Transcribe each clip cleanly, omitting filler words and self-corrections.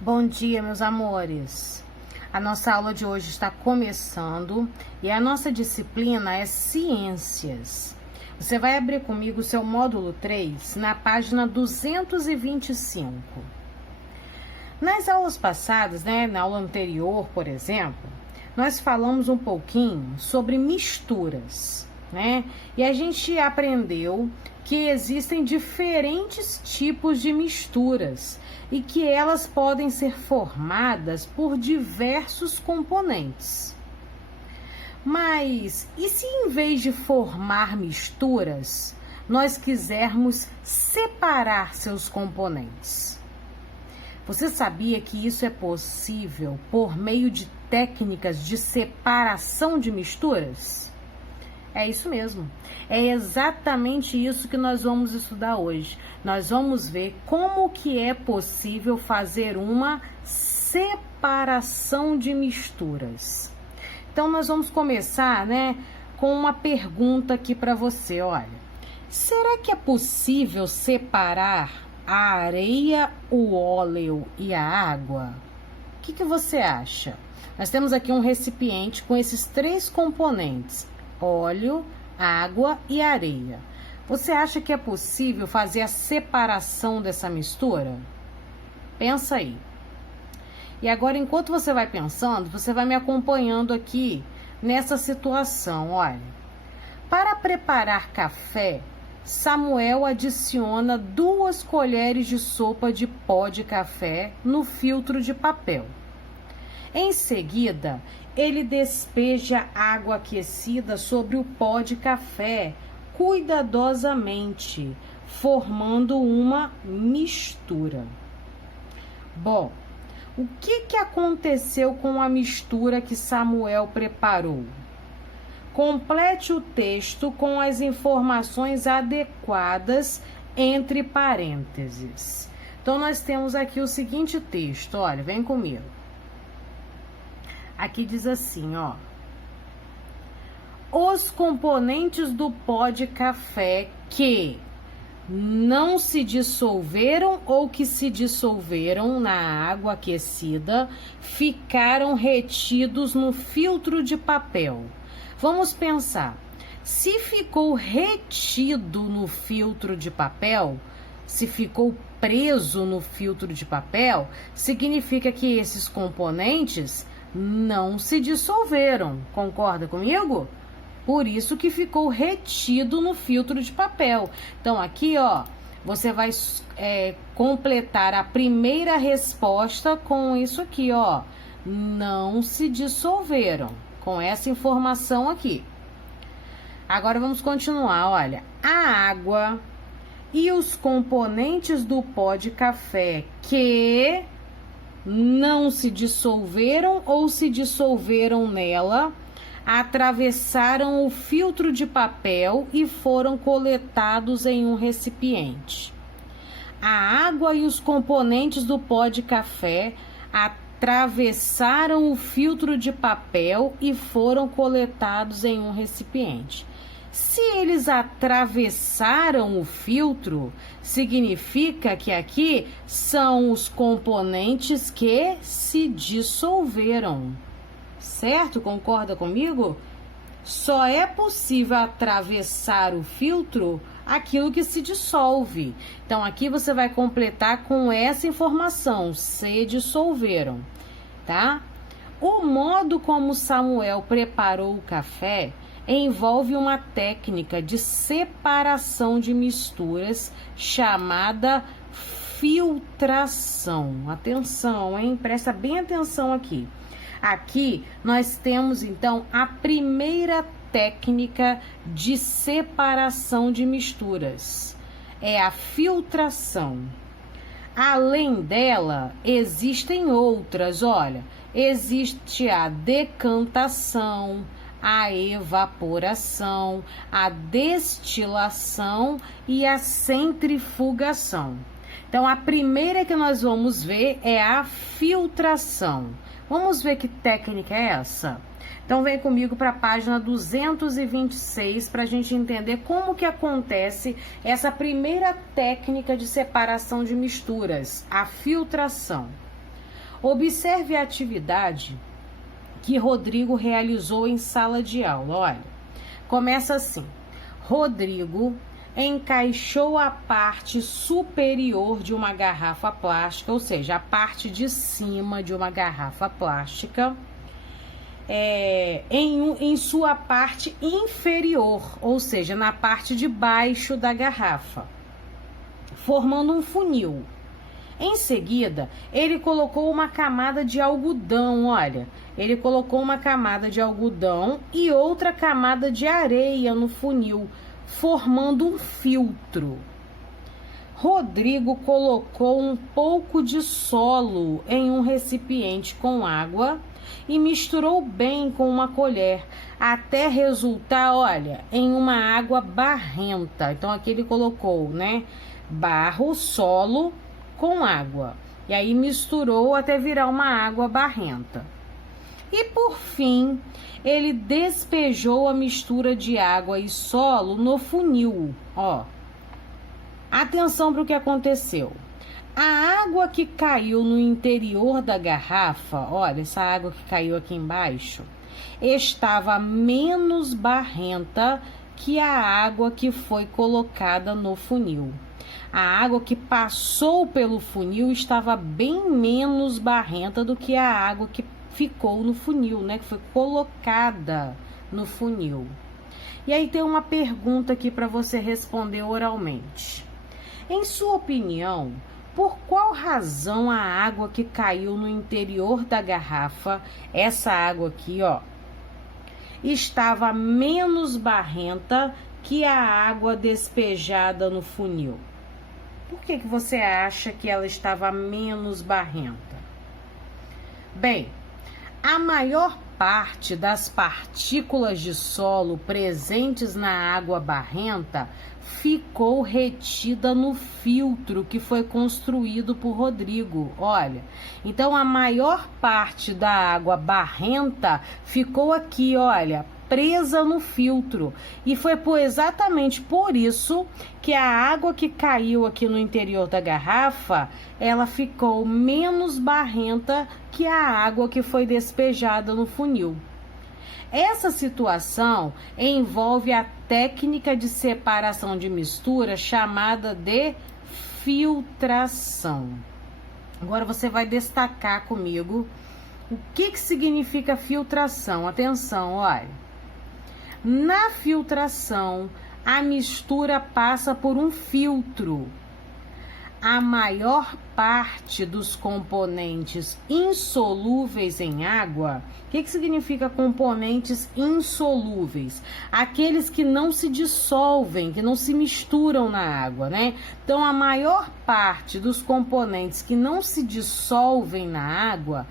Bom dia, meus amores. A nossa aula de hoje está começando e a nossa disciplina é Ciências. Você vai abrir comigo o seu módulo 3 na página 225. Nas aulas passadas, na aula anterior, por exemplo, nós falamos um pouquinho sobre misturas, E a gente aprendeu que existem diferentes tipos de misturas e que elas podem ser formadas por diversos componentes. Mas e se em vez de formar misturas, nós quisermos separar seus componentes? Você sabia que isso é possível por meio de técnicas de separação de misturas? É isso mesmo. É exatamente isso que nós vamos estudar hoje. Nós vamos ver como que é possível fazer uma separação de misturas. Então, nós vamos começar, com uma pergunta aqui para você, olha. Será que é possível separar a areia, o óleo e a água? O que você acha? Nós temos aqui um recipiente com esses três componentes: óleo, água e areia. Você acha que é possível fazer a separação dessa mistura? Pensa aí. E agora, enquanto você vai pensando, você vai me acompanhando aqui nessa situação, olha. Para preparar café, Samuel adiciona 2 colheres de sopa de pó de café no filtro de papel. Em seguida, ele despeja água aquecida sobre o pó de café cuidadosamente, formando uma mistura. Bom, o que aconteceu com a mistura que Samuel preparou? Complete o texto com as informações adequadas entre parênteses. Então, nós temos aqui o seguinte texto, olha, vem comigo. Aqui diz assim, ó. Os componentes do pó de café que não se dissolveram ou que se dissolveram na água aquecida ficaram retidos no filtro de papel. Vamos pensar. Se ficou retido no filtro de papel, se ficou preso no filtro de papel, significa que esses componentes não se dissolveram, concorda comigo? Por isso que ficou retido no filtro de papel. Então aqui, ó, você vai completar a primeira resposta com isso aqui, ó. Não se dissolveram, com essa informação aqui. Agora vamos continuar, olha. A água e os componentes do pó de café que não se dissolveram ou se dissolveram nela, atravessaram o filtro de papel e foram coletados em um recipiente. A água e os componentes do pó de café atravessaram o filtro de papel e foram coletados em um recipiente. Se eles atravessaram o filtro, significa que aqui são os componentes que se dissolveram. Certo? Concorda comigo? Só é possível atravessar o filtro aquilo que se dissolve. Então, aqui você vai completar com essa informação: se dissolveram, tá? O modo como Samuel preparou o café envolve uma técnica de separação de misturas chamada filtração. Atenção, hein? Presta bem atenção aqui. Aqui nós temos então a primeira técnica de separação de misturas. É a filtração. Além dela, existem outras, olha. Existe a decantação, a evaporação, a destilação e a centrifugação. Então, a primeira que nós vamos ver é a filtração. Vamos ver que técnica é essa? Então, vem comigo para a página 226 para a gente entender como que acontece essa primeira técnica de separação de misturas, a filtração. Observe a atividade que Rodrigo realizou em sala de aula. Olha, começa assim: Rodrigo encaixou a parte superior de uma garrafa plástica, ou seja, a parte de cima de uma garrafa plástica, em sua parte inferior, ou seja, na parte de baixo da garrafa, formando um funil. Em seguida, ele colocou uma camada de algodão, olha, ele colocou uma camada de algodão e outra camada de areia no funil, formando um filtro. Rodrigo colocou um pouco de solo em um recipiente com água e misturou bem com uma colher, até resultar, olha, em uma água barrenta. Então, aqui ele colocou, né, barro, solo com água. E aí misturou até virar uma água barrenta. E por fim, ele despejou a mistura de água e solo no funil, ó. Atenção para o que aconteceu. A água que caiu no interior da garrafa, olha, essa água que caiu aqui embaixo, estava menos barrenta que a água que foi colocada no funil. A água que passou pelo funil estava bem menos barrenta do que a água que ficou no funil, né? Que foi colocada no funil. E aí tem uma pergunta aqui para você responder oralmente. Em sua opinião, por qual razão a água que caiu no interior da garrafa, essa água aqui, ó, estava menos barrenta que a água despejada no funil? Por que você acha que ela estava menos barrenta? Bem, a maior parte das partículas de solo presentes na água barrenta ficou retida no filtro que foi construído por Rodrigo. Olha, então a maior parte da água barrenta ficou aqui, olha, presa no filtro. E foi exatamente por isso que a água que caiu aqui no interior da garrafa, ela ficou menos barrenta que a água que foi despejada no funil. Essa situação envolve a técnica de separação de mistura chamada de filtração. Agora você vai destacar comigo o que significa filtração. Atenção, olha. Na filtração, a mistura passa por um filtro. A maior parte dos componentes insolúveis em água. O que significa componentes insolúveis? Aqueles que não se dissolvem, que não se misturam na água, né? Então, a maior parte dos componentes que não se dissolvem na água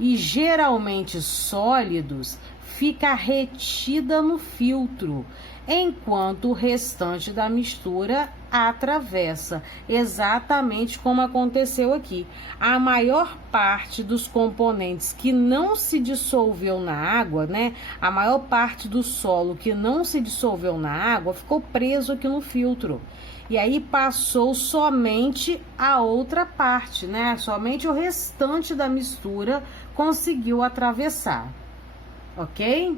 e geralmente sólidos fica retida no filtro, enquanto o restante da mistura atravessa, exatamente como aconteceu aqui. A maior parte dos componentes que não se dissolveu na água, né? A maior parte do solo que não se dissolveu na água ficou preso aqui no filtro. E aí passou somente a outra parte, né? Somente o restante da mistura conseguiu atravessar. Ok?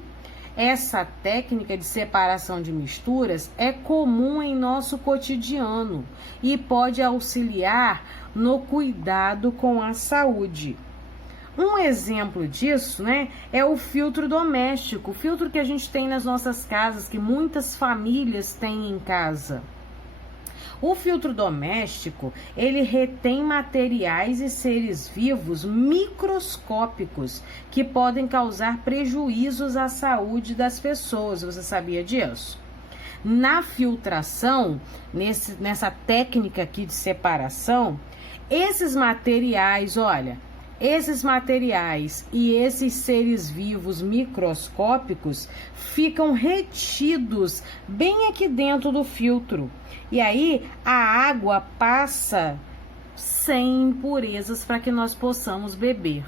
Essa técnica de separação de misturas é comum em nosso cotidiano e pode auxiliar no cuidado com a saúde. Um exemplo disso, né, é o filtro doméstico, o filtro que a gente tem nas nossas casas, que muitas famílias têm em casa. O filtro doméstico, ele retém materiais e seres vivos microscópicos que podem causar prejuízos à saúde das pessoas. Você sabia disso? Na filtração, nessa técnica aqui de separação, esses materiais, olha, esses materiais e esses seres vivos microscópicos ficam retidos bem aqui dentro do filtro. E aí a água passa sem impurezas para que nós possamos beber.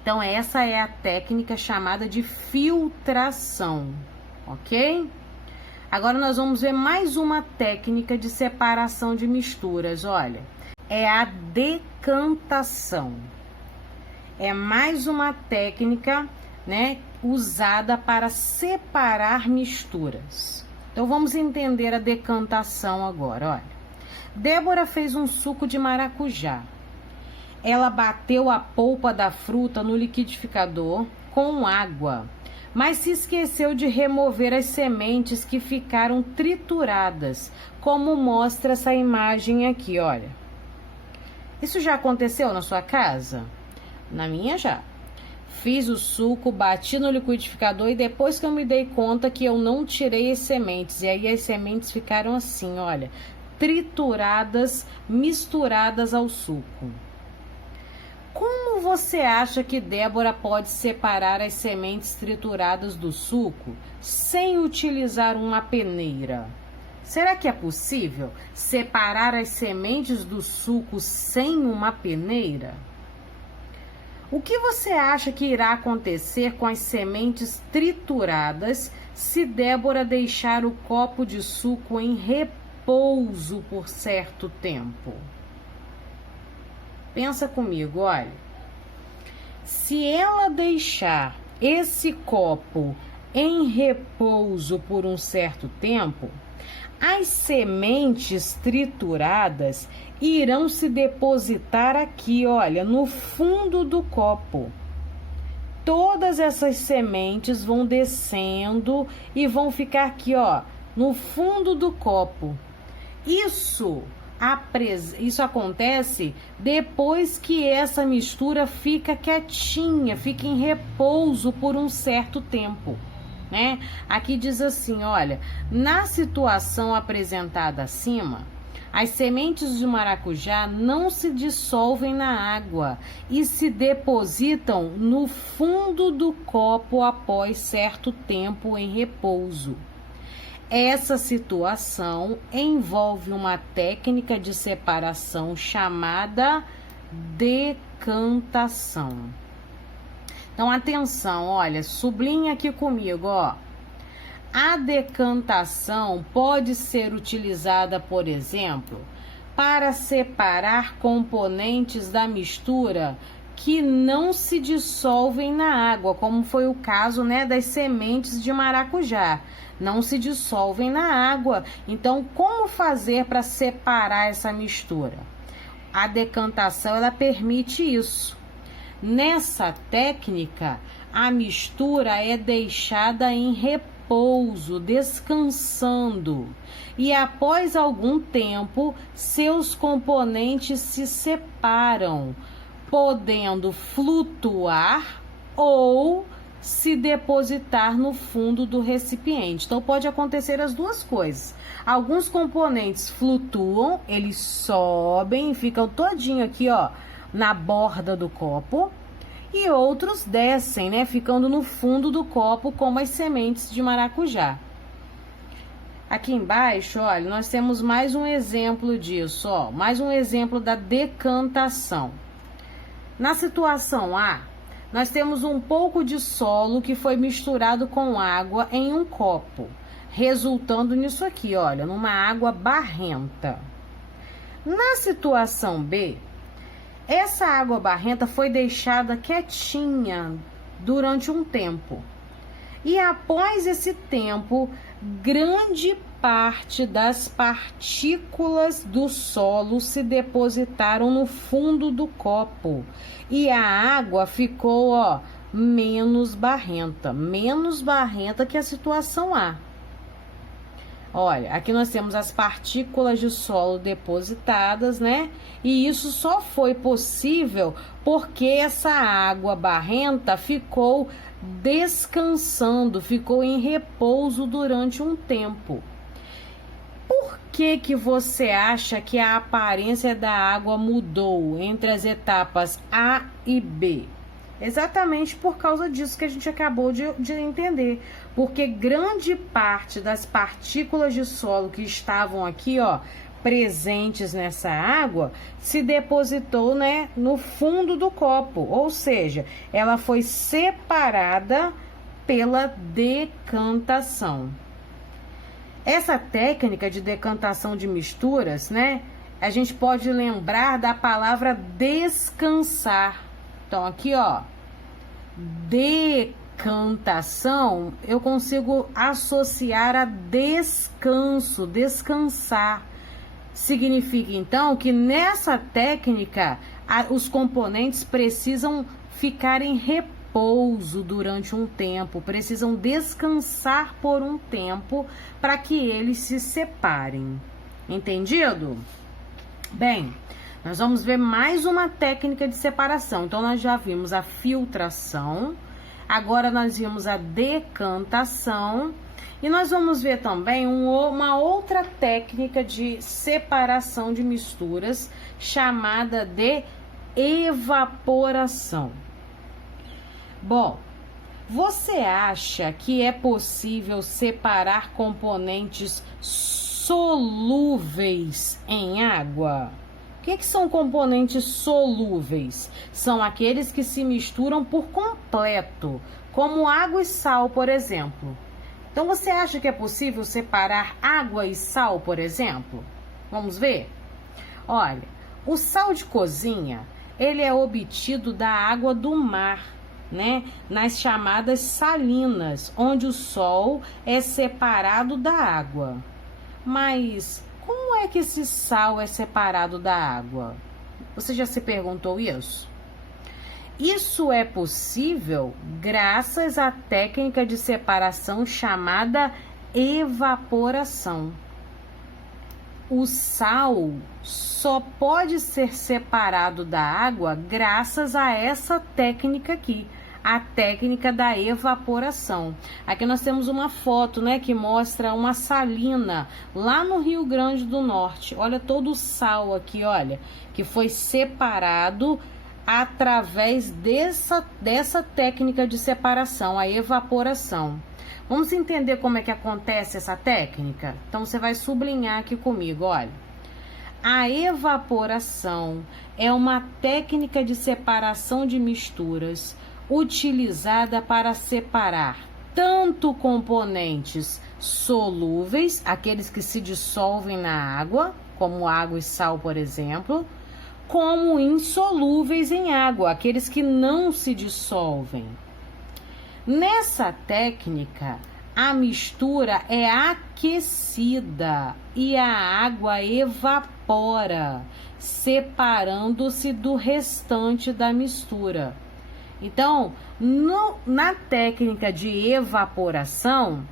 Então essa é a técnica chamada de filtração, ok? Agora nós vamos ver mais uma técnica de separação de misturas, olha. É a decantação. é mais uma técnica, né, usada para separar misturas. Então vamos entender a decantação agora, olha. Débora fez um suco de maracujá. Ela bateu a polpa da fruta no liquidificador com água, mas se esqueceu de remover as sementes que ficaram trituradas, como mostra essa imagem aqui, olha. Isso já aconteceu na sua casa? Na minha já. Fiz o suco, bati no liquidificador e depois que eu me dei conta que eu não tirei as sementes, e aí as sementes ficaram assim, olha, trituradas, misturadas ao suco. Como você acha que Débora pode separar as sementes trituradas do suco sem utilizar uma peneira? Será que é possível separar as sementes do suco sem uma peneira? O que você acha que irá acontecer com as sementes trituradas se Débora deixar o copo de suco em repouso por certo tempo? Pensa comigo, olha. Se ela deixar esse copo em repouso por um certo tempo, as sementes trituradas irão se depositar aqui, olha, no fundo do copo. Todas essas sementes vão descendo e vão ficar aqui, ó, no fundo do copo. Isso acontece depois que essa mistura fica quietinha, fica em repouso por um certo tempo, né? Aqui diz assim, olha, na situação apresentada acima, as sementes de maracujá não se dissolvem na água e se depositam no fundo do copo após certo tempo em repouso. Essa situação envolve uma técnica de separação chamada decantação. Então, atenção, olha, sublinha aqui comigo, ó. A decantação pode ser utilizada, por exemplo, para separar componentes da mistura que não se dissolvem na água, como foi o caso, né, das sementes de maracujá. Não se dissolvem na água. Então, como fazer para separar essa mistura? A decantação, ela permite isso. Nessa técnica, a mistura é deixada em repouso, descansando. E após algum tempo, seus componentes se separam, podendo flutuar ou se depositar no fundo do recipiente. Então, pode acontecer as duas coisas. Alguns componentes flutuam, eles sobem e ficam todinho aqui, ó, na borda do copo. E outros descem, né, ficando no fundo do copo, como as sementes de maracujá. Aqui embaixo, olha, nós temos mais um exemplo disso, ó, mais um exemplo da decantação. Na situação A, nós temos um pouco de solo que foi misturado com água em um copo, resultando nisso aqui, olha, numa água barrenta. Na situação B, essa água barrenta foi deixada quietinha durante um tempo. E após esse tempo, grande parte das partículas do solo se depositaram no fundo do copo e a água ficou, ó, menos barrenta que a situação A. Olha, aqui nós temos as partículas de solo depositadas, né? E isso só foi possível porque essa água barrenta ficou descansando, ficou em repouso durante um tempo. Por que você acha que a aparência da água mudou entre as etapas A e B? Exatamente por causa disso que a gente acabou de entender. Porque grande parte das partículas de solo que estavam aqui, ó, presentes nessa água, se depositou, né, no fundo do copo. Ou seja, ela foi separada pela decantação. Essa técnica de decantação de misturas, né, a gente pode lembrar da palavra descansar. Então, aqui, ó, decantação, eu consigo associar a descanso, descansar. Significa, então, que nessa técnica, os componentes precisam ficar em repouso durante um tempo, precisam descansar por um tempo para que eles se separem. Entendido? Bem, nós vamos ver mais uma técnica de separação. Então, nós já vimos a filtração, agora nós vimos a decantação e nós vamos ver também uma outra técnica de separação de misturas chamada de evaporação. Bom, você acha que é possível separar componentes solúveis em água? O que são componentes solúveis? São aqueles que se misturam por completo, como água e sal, por exemplo. Então, você acha que é possível separar água e sal, por exemplo? Vamos ver? Olha, o sal de cozinha, ele é obtido da água do mar, né? Nas chamadas salinas, onde o sol é separado da água. Mas como é que esse sal é separado da água? Você já se perguntou isso? Isso é possível graças à técnica de separação chamada evaporação. O sal só pode ser separado da água graças a essa técnica aqui, a técnica da evaporação. Aqui nós temos uma foto, né, que mostra uma salina lá no Rio Grande do Norte. Olha todo o sal aqui, olha, que foi separado através dessa técnica de separação, a evaporação. Vamos entender como é que acontece essa técnica? Então, você vai sublinhar aqui comigo, olha. A evaporação é uma técnica de separação de misturas utilizada para separar tanto componentes solúveis, aqueles que se dissolvem na água, como água e sal, por exemplo, como insolúveis em água, aqueles que não se dissolvem. Nessa técnica, a mistura é aquecida e a água evapora, separando-se do restante da mistura. Então, na técnica de evaporação,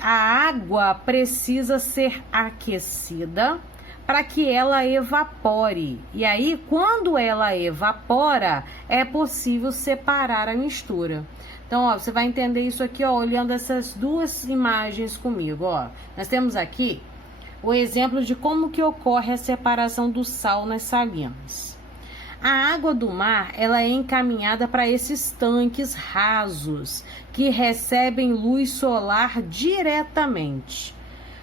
a água precisa ser aquecida para que ela evapore. E aí, quando ela evapora, é possível separar a mistura. Então, ó, você vai entender isso aqui, ó, olhando essas duas imagens comigo, ó. Nós temos aqui o exemplo de como que ocorre a separação do sal nas salinas. A água do mar, ela é encaminhada para esses tanques rasos que recebem luz solar diretamente.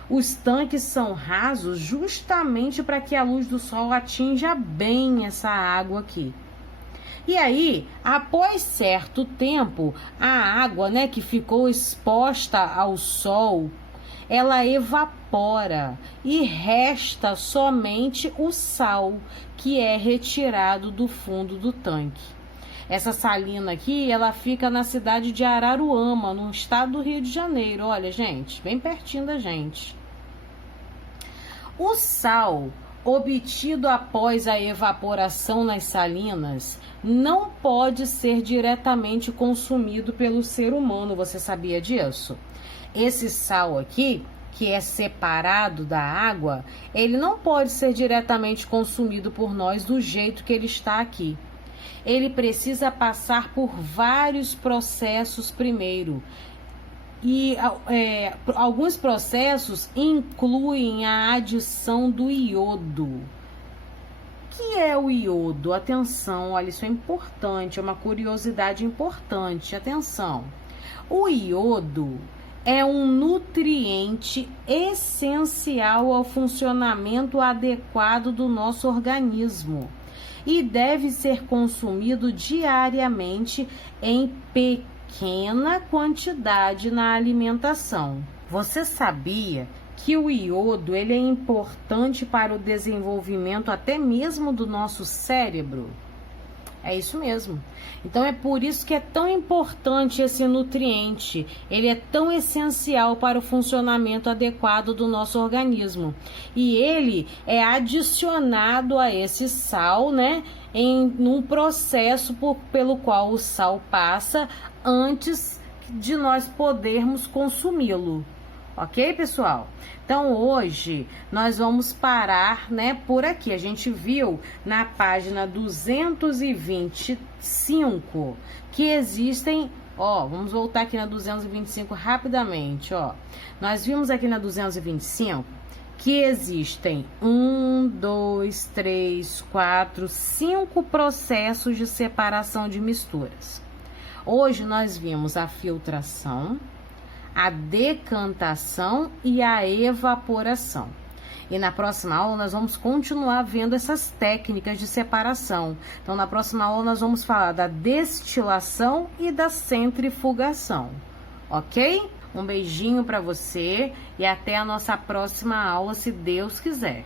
Os tanques são rasos justamente para que a luz do sol atinja bem essa água aqui. E aí, após certo tempo, a água, né, que ficou exposta ao sol, ela evapora e resta somente o sal, que é retirado do fundo do tanque. Essa salina aqui, ela fica na cidade de Araruama, no estado do Rio de Janeiro. Olha, gente, bem pertinho da gente. O sal obtido após a evaporação nas salinas não pode ser diretamente consumido pelo ser humano. Você sabia disso? Esse sal aqui, que é separado da água, ele não pode ser diretamente consumido por nós do jeito que ele está aqui. Ele precisa passar por vários processos primeiro. E alguns processos incluem a adição do iodo. O que é o iodo? Atenção, olha, isso é importante, é uma curiosidade importante. Atenção. O iodo é um nutriente essencial ao funcionamento adequado do nosso organismo e deve ser consumido diariamente em pequena quantidade na alimentação. Você sabia que o iodo ele é importante para o desenvolvimento até mesmo do nosso cérebro? É isso mesmo. Então é por isso que é tão importante esse nutriente. Ele é tão essencial para o funcionamento adequado do nosso organismo. E ele é adicionado a esse sal, né, num processo pelo qual o sal passa antes de nós podermos consumi-lo. Ok, pessoal? Então, hoje, nós vamos parar, né, por aqui. A gente viu na página 225 que existem... Ó, vamos voltar aqui na 225 rapidamente, ó. Nós vimos aqui na 225 que existem 1, 2, 3, 4, 5 processos de separação de misturas. Hoje, nós vimos a filtração, a decantação e a evaporação. E na próxima aula nós vamos continuar vendo essas técnicas de separação. Então, na próxima aula nós vamos falar da destilação e da centrifugação, ok? Um beijinho para você e até a nossa próxima aula, se Deus quiser.